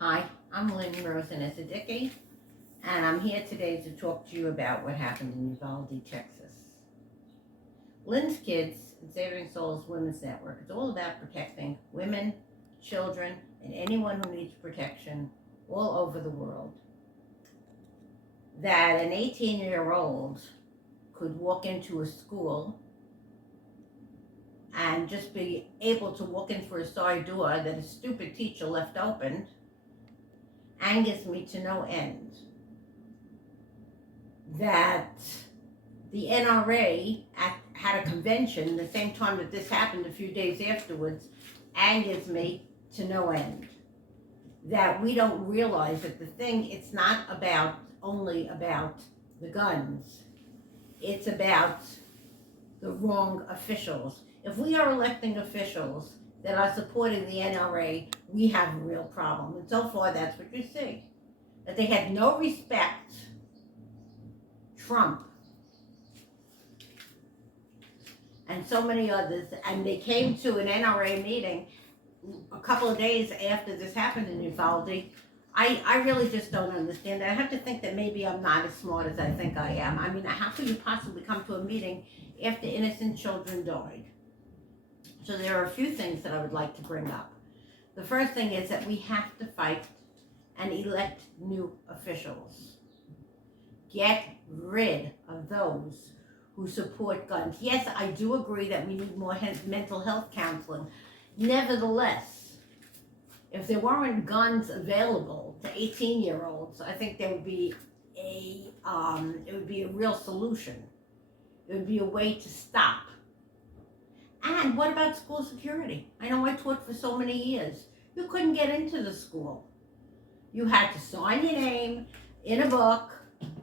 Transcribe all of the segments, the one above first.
Hi, I'm Lynn Rosen Essadiki, and I'm here today to talk to you about what happened in Uvalde, Texas. Lynn's Kids and Saving Souls Women's Network is all about protecting women, children, and anyone who needs protection all over the world. That an 18-year-old could walk into a school and just be able to walk in for a side door that a stupid teacher left open angers me to no end. That the NRA had a convention the same time that this happened, a few days afterwards, angers me to no end. That we don't realize that it's not only about the guns. It's about the wrong officials. If we are electing officials that are supporting the NRA, we have a real problem. And so far, that's what you see. That they had no respect. Trump and so many others, and they came to an NRA meeting a couple of days after this happened in Uvalde. I really just don't understand that. I have to think that maybe I'm not as smart as I think I am. I mean, how could you possibly come to a meeting after innocent children died? So there are a few things that I would like to bring up. The first thing is that we have to fight and elect new officials. Get rid of those who support guns. Yes, I do agree that we need more mental health counseling. Nevertheless, if there weren't guns available to 18-year-olds, I think there would be it would be a real solution. It would be a way to stop. And what about school security? I know I taught for so many years. You couldn't get into the school. You had to sign your name in a book.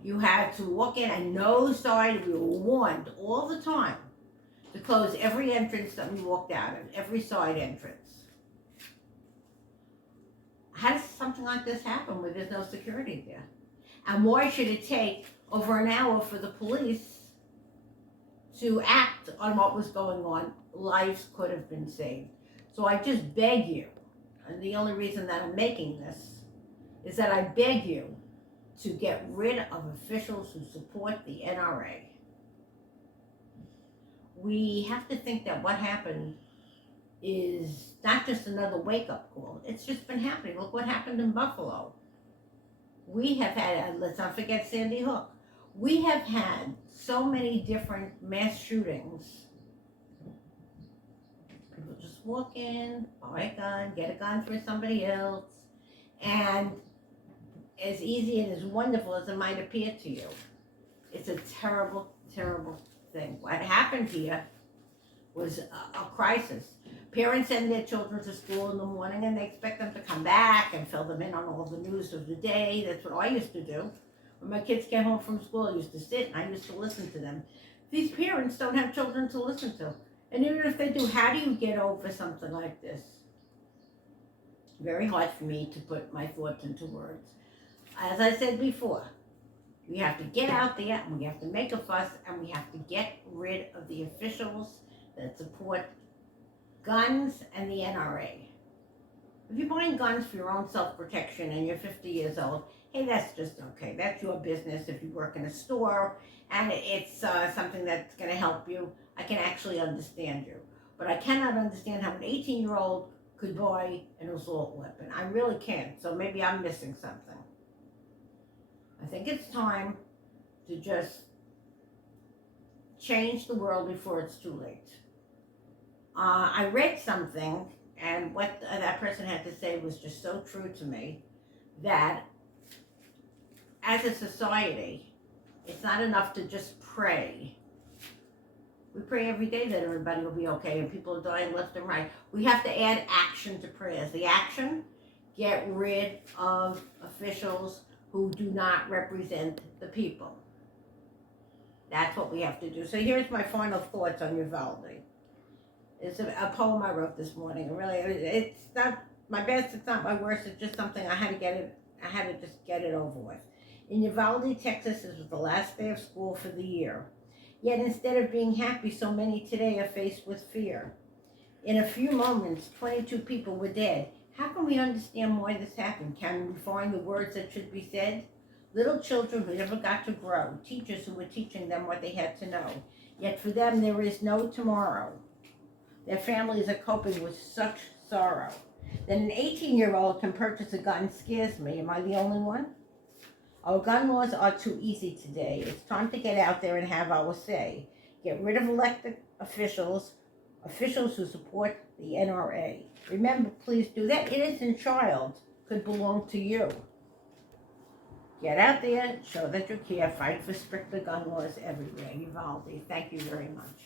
You had to walk in and no side. We were warned all the time to close every entrance that we walked out of, every side entrance. How does something like this happen where there's no security there? And why should it take over an hour for the police to act on what was going on? Lives could have been saved. So I just beg you, and the only reason that I'm making this is that I beg you to get rid of officials who support the NRA. We have to think that what happened is not just another wake-up call. It's just been happening. Look what happened in Buffalo. We have had, let's not forget Sandy Hook. We have had so many different mass shootings. People just walk in, buy a gun, get a gun for somebody else, and as easy and as wonderful as it might appear to you, it's a terrible, terrible thing. What happened here was a crisis. Parents send their children to school in the morning and they expect them to come back and fill them in on all the news of the day. That's what I used to do. When my kids came home from school, I used to sit and I used to listen to them. These parents don't have children to listen to. And even if they do, how do you get over something like this? Very hard for me to put my thoughts into words. As I said before, we have to get out there and we have to make a fuss and we have to get rid of the officials that support guns and the NRA. If you're buying guns for your own self-protection and you're 50 years old, hey, that's just okay. That's your business. If you work in a store and it's something that's going to help you, I can actually understand you. But I cannot understand how an 18-year-old could buy an assault weapon. I really can't. So maybe I'm missing something. I think it's time to just change the world before it's too late. I read something, and what that person had to say was just so true to me, that as a society, it's not enough to just pray. We pray every day that everybody will be okay, and people are dying left and right. We have to add action to prayers. The action, get rid of officials who do not represent the people. That's what we have to do. So here's my final thoughts on Uvalde. It's a poem I wrote this morning. Really, it's not my best, it's not my worst, it's just something I had to just get it over with. In Uvalde, Texas, this was the last day of school for the year. Yet instead of being happy, so many today are faced with fear. In a few moments, 22 people were dead. How can we understand why this happened? Can we find the words that should be said? Little children who never got to grow, teachers who were teaching them what they had to know. Yet for them there is no tomorrow. Their families are coping with such sorrow. That an 18-year-old can purchase a gun scares me. Am I the only one? Our gun laws are too easy today. It's time to get out there and have our say. Get rid of elected officials who support the NRA. Remember, please do that. Innocent child could belong to you. Get out there, show that you care, fight for stricter gun laws everywhere. Uvalde, thank you very much.